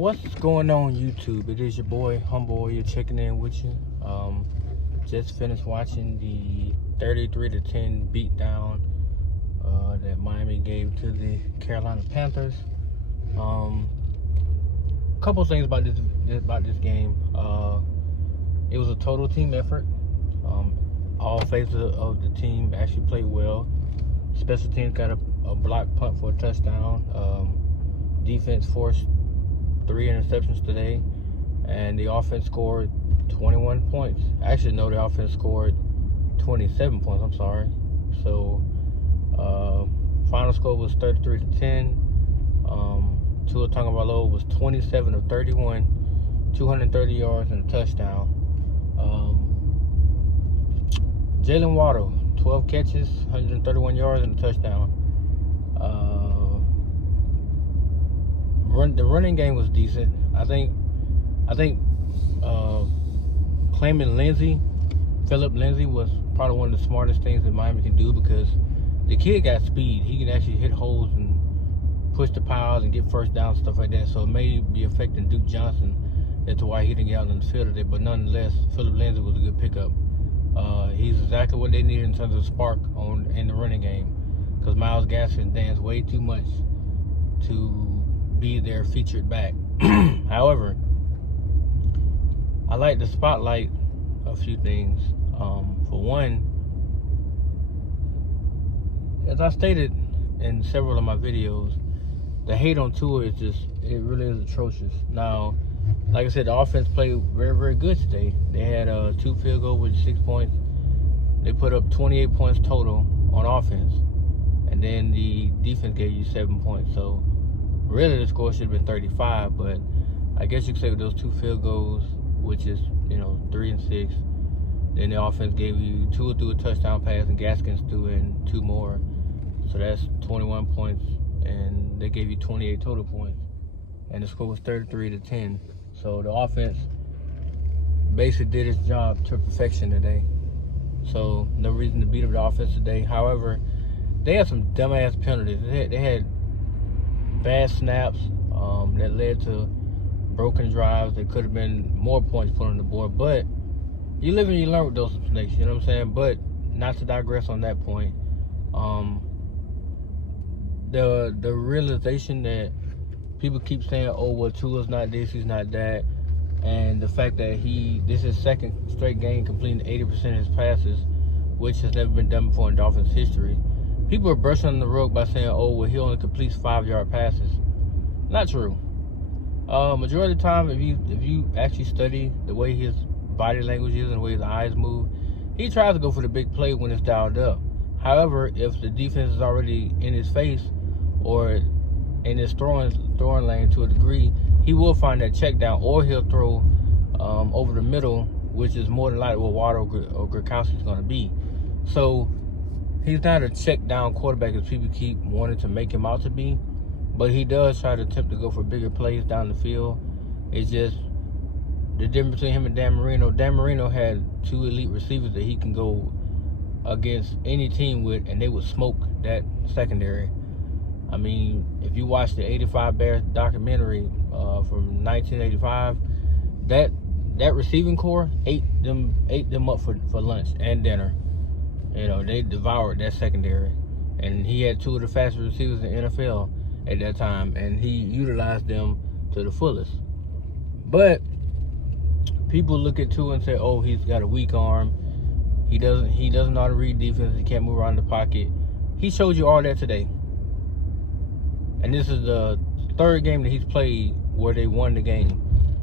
What's going on YouTube? It is your boy Humble Warrior checking in with you. Just finished watching the 33-10 beatdown that Miami gave to the Carolina Panthers. Couple things about this game. It was a total team effort. All phases of the team actually played well. Special teams got a block punt for a touchdown. Defense forced 3 interceptions today, and the offense scored 21 points. Actually, no, the offense scored 27 points. I'm sorry. So, final score was 33-10. Tua Tagovailoa was 27 of 31, 230 yards and a touchdown. Jalen Waddle, 12 catches, 131 yards and a touchdown. The running game was decent. I think claiming Philip Lindsay was probably one of the smartest things that Miami can do, because the kid got speed. He can actually hit holes and push the piles and get first down, stuff like that. So it may be affecting Duke Johnson as to why he didn't get out on the field today. But nonetheless, Philip Lindsay was a good pickup. He's exactly what they needed in terms of spark in the running game, because Myles Gaskin danced way too much to be their featured back. However, I like to spotlight a few things. For one, as I stated in several of my videos, the hate on Tua is it really is atrocious. Now, like I said, the offense played very, very good today. They had 2 field goals with 6 points. They put up 28 points total on offense, and then the defense gave you 7 points. So really, the score should have been 35, but I guess you could say with those 2 field goals, which is 3 and 6, then the offense gave you 2 through a touchdown pass, and Gaskins threw in 2 more. So that's 21 points, and they gave you 28 total points, and the score was 33-10. So the offense basically did its job to perfection today. So no reason to beat up the offense today. However, they had some dumbass penalties. They had bad snaps that led to broken drives. There could have been more points put on the board, but you live and you learn with those mistakes, you know what I'm saying? But not to digress on that point, the realization that people keep saying, oh, well, Tua's not this, he's not that, and the fact that this is his second straight game completing 80% of his passes, which has never been done before in Dolphins history. People are brushing on the rug by saying, oh, well, he only completes 5-yard passes. Not true. Majority of the time, if you actually study the way his body language is and the way his eyes move, he tries to go for the big play when it's dialed up. However, if the defense is already in his face or in his throwing lane to a degree, he will find that check down, or he'll throw over the middle, which is more than likely what Waddle or Gronkowski is going to be. So he's not a check down quarterback as people keep wanting to make him out to be, but he does try to attempt to go for bigger plays down the field. It's just the difference between him and Dan Marino. Dan Marino had 2 elite receivers that he can go against any team with, and they would smoke that secondary. I mean, if you watch the 85 Bears documentary from 1985, that receiving core ate them up for lunch and dinner. They devoured that secondary, and he had 2 of the fastest receivers in the NFL at that time, and he utilized them to the fullest. But people look at Tua and say, oh, he's got a weak arm. He doesn't know how to read defense. He can't move around the pocket. He showed you all that today. And this is the 3rd game that he's played where they won the game.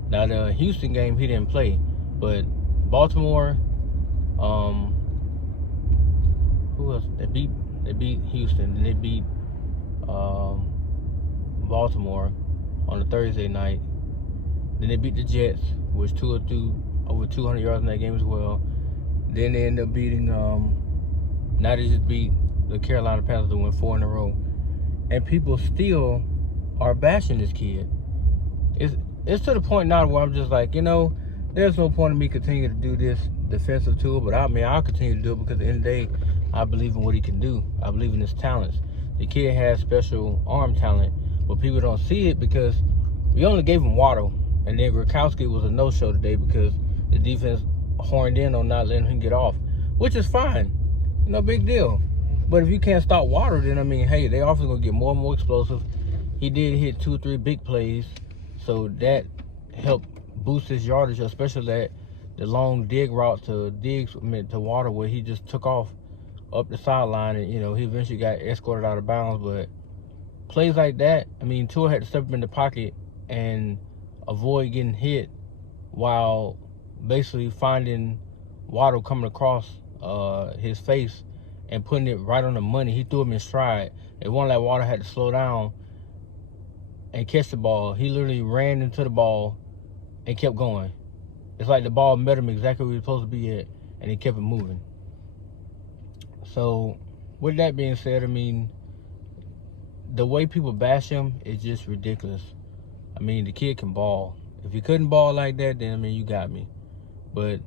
Now, the Houston game, he didn't play. But Baltimore, who else? They beat Houston. And they beat Baltimore on a Thursday night. Then they beat the Jets, which Tua threw over 200 yards in that game as well. Then they ended up beating, now they just beat the Carolina Panthers to win 4 in a row. And people still are bashing this kid. It's to the point now where I'm just like, there's no point in me continuing to do this defensive tool, but I'll continue to do it, because at the end of the day, I believe in what he can do. I believe in his talents. The kid has special arm talent, but people don't see it because We only gave him Waddle, and then Gronkowski was a no-show today because the defense horned in on not letting him get off, which is fine. No big deal. But if you can't stop Waddle, then, I mean, hey, they offense going to get more and more explosive. He did hit 2 or 3 big plays, so that helped boost his yardage, especially the long dig route to Waddle, where he just took off up the sideline, and, you know, he eventually got escorted out of bounds. But plays like that, I mean, Tua had to step up in the pocket and avoid getting hit while basically finding Waddle coming across his face and putting it right on the money. He threw him in stride. It wasn't like Waddle had to slow down and catch the ball. He literally ran into the ball and kept going. It's like the ball met him exactly where he was supposed to be at, and he kept it moving. So, with that being said, I mean, the way people bash him is just ridiculous. I mean, the kid can ball. If he couldn't ball like that, then, I mean, you got me. But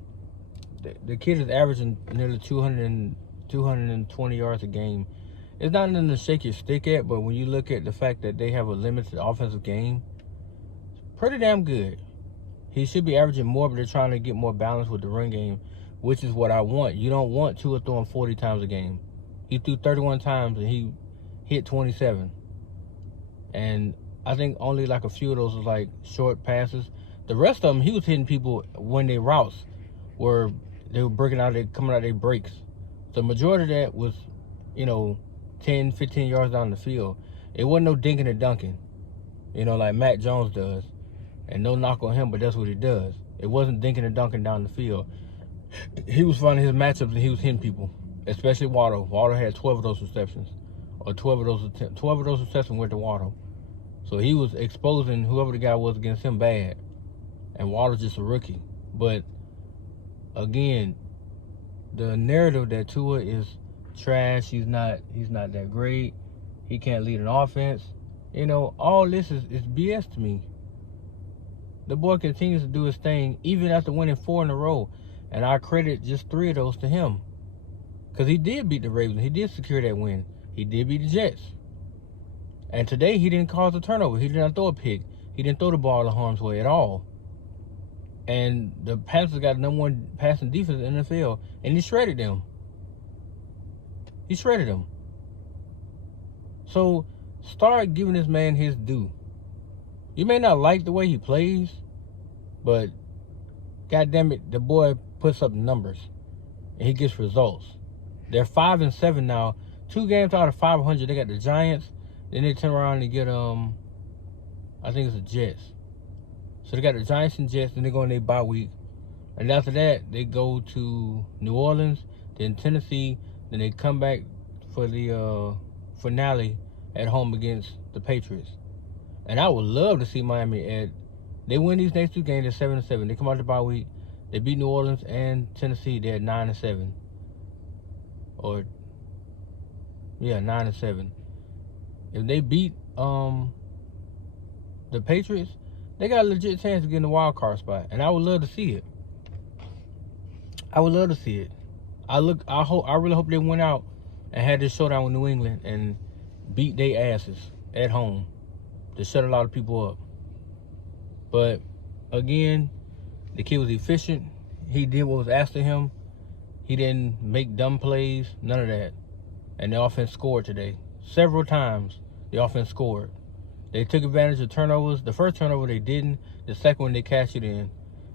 the kid is averaging nearly 220 yards a game. It's not nothing to shake your stick at, but when you look at the fact that they have a limited offensive game, it's pretty damn good. He should be averaging more, but they're trying to get more balance with the run game, which is what I want. You don't want Tua throwing 40 times a game. He threw 31 times, and he hit 27. And I think only like a few of those was like short passes. The rest of them, he was hitting people when they routes were they were coming out their breaks. So the majority of that was, you know, 10, 15 yards down the field. It wasn't no dinking and dunking, you know, like Mac Jones does. And no knock on him, but that's what he does. It wasn't dinking and dunking down the field. He was finding his matchups and he was hitting people, especially Waddle. Waddle had 12 of those receptions, or 12 of those receptions went to Waddle. So he was exposing whoever the guy was against him bad. And Waddle's just a rookie. But again, the narrative that Tua is trash, he's not that great, he can't lead an offense, you know, all this is BS to me. The boy continues to do his thing even after winning 4 in a row, and I credit just 3 of those to him, because he did beat the Ravens. He did secure that win. He did beat the Jets, and today he didn't cause a turnover. He did not throw a pick. He didn't throw the ball in harm's way at all. And the Panthers got the #1 passing defense in the NFL, and he shredded them. He shredded them. So start giving this man his due. You may not like the way he plays, but goddamn it, the boy puts up numbers and he gets results. They're 5-7 now. 2 games out of 500. They got the Giants. Then they turn around and get I think it's the Jets. So they got the Giants and Jets. Then they go in their bye week, and after that they go to New Orleans, then Tennessee. Then they come back for the finale at home against the Patriots. And I would love to see Miami they win these next 2 games at 7-7. They come out the bye week. They beat New Orleans and Tennessee. They're at 9-7. 9-7. If they beat the Patriots, they got a legit chance to get in the wild card spot. And I would love to see it. I would love to see it. I really hope they went out and had this showdown with New England and beat their asses at home to shut a lot of people up. But again, the kid was efficient. He did what was asked of him. He didn't make dumb plays, none of that. And the offense scored today. Several times the offense scored. They took advantage of turnovers. The first turnover they didn't. The second one they cashed it in.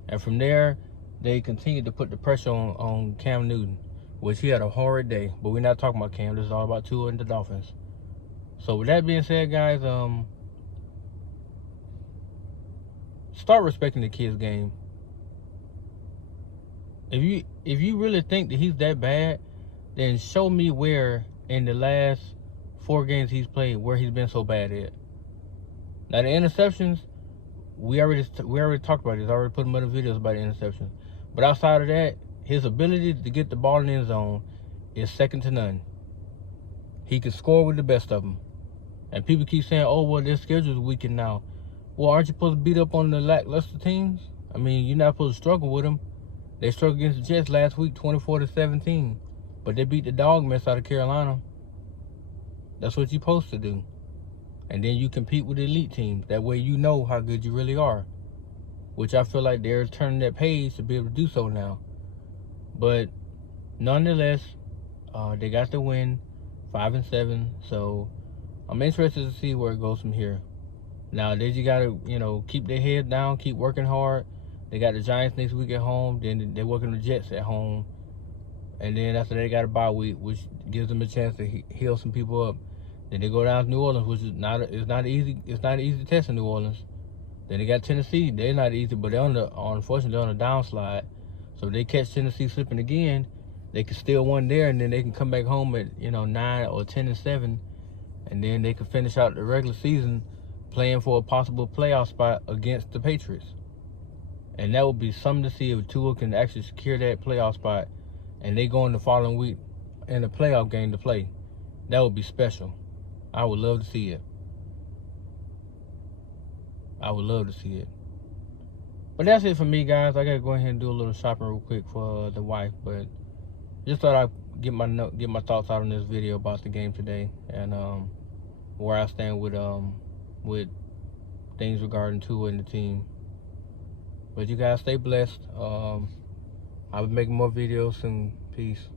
And from there, they continued to put the pressure on Cam Newton, which he had a horrid day. But we're not talking about Cam. This is all about Tua and the Dolphins. So with that being said, guys, start respecting the kid's game. If you really think that he's that bad, then show me where in the last 4 games he's played where he's been so bad at. Now the interceptions, we already talked about this. I already put him in the videos about the interceptions. But outside of that, his ability to get the ball in the end zone is second to none. He can score with the best of them. And people keep saying, oh, well, their schedule's weakened now. Well, aren't you supposed to beat up on the lackluster teams? I mean, you're not supposed to struggle with them. They struggled against the Jets last week, 24-17. But they beat the dog mess out of Carolina. That's what you're supposed to do. and then you compete with the elite teams. That way you know how good you really are, which I feel like they're turning that page to be able to do so now. But nonetheless, they got the win, 5-7. So I'm interested to see where it goes from here. Now they just gotta, keep their head down, keep working hard. They got the Giants next week at home. Then they're working the Jets at home, and then after they got a bye week, which gives them a chance to heal some people up. Then they go down to New Orleans, which is not easy. It's not an easy test in New Orleans. Then they got Tennessee. They're not easy, but unfortunately they're on a downslide. So if they catch Tennessee slipping again, they can still win there, and then they can come back home at 9 or 10-7, and then they can finish out the regular season playing for a possible playoff spot against the Patriots. And that would be something to see if Tua can actually secure that playoff spot, and they go in the following week in a playoff game to play. That would be special. I would love to see it. I would love to see it. But that's it for me, guys. I gotta go ahead and do a little shopping real quick for the wife. But just thought I'd get my thoughts out on this video about the game today, and where I stand with things regarding Tua and the team. But you guys stay blessed. I'll be making more videos soon. Peace.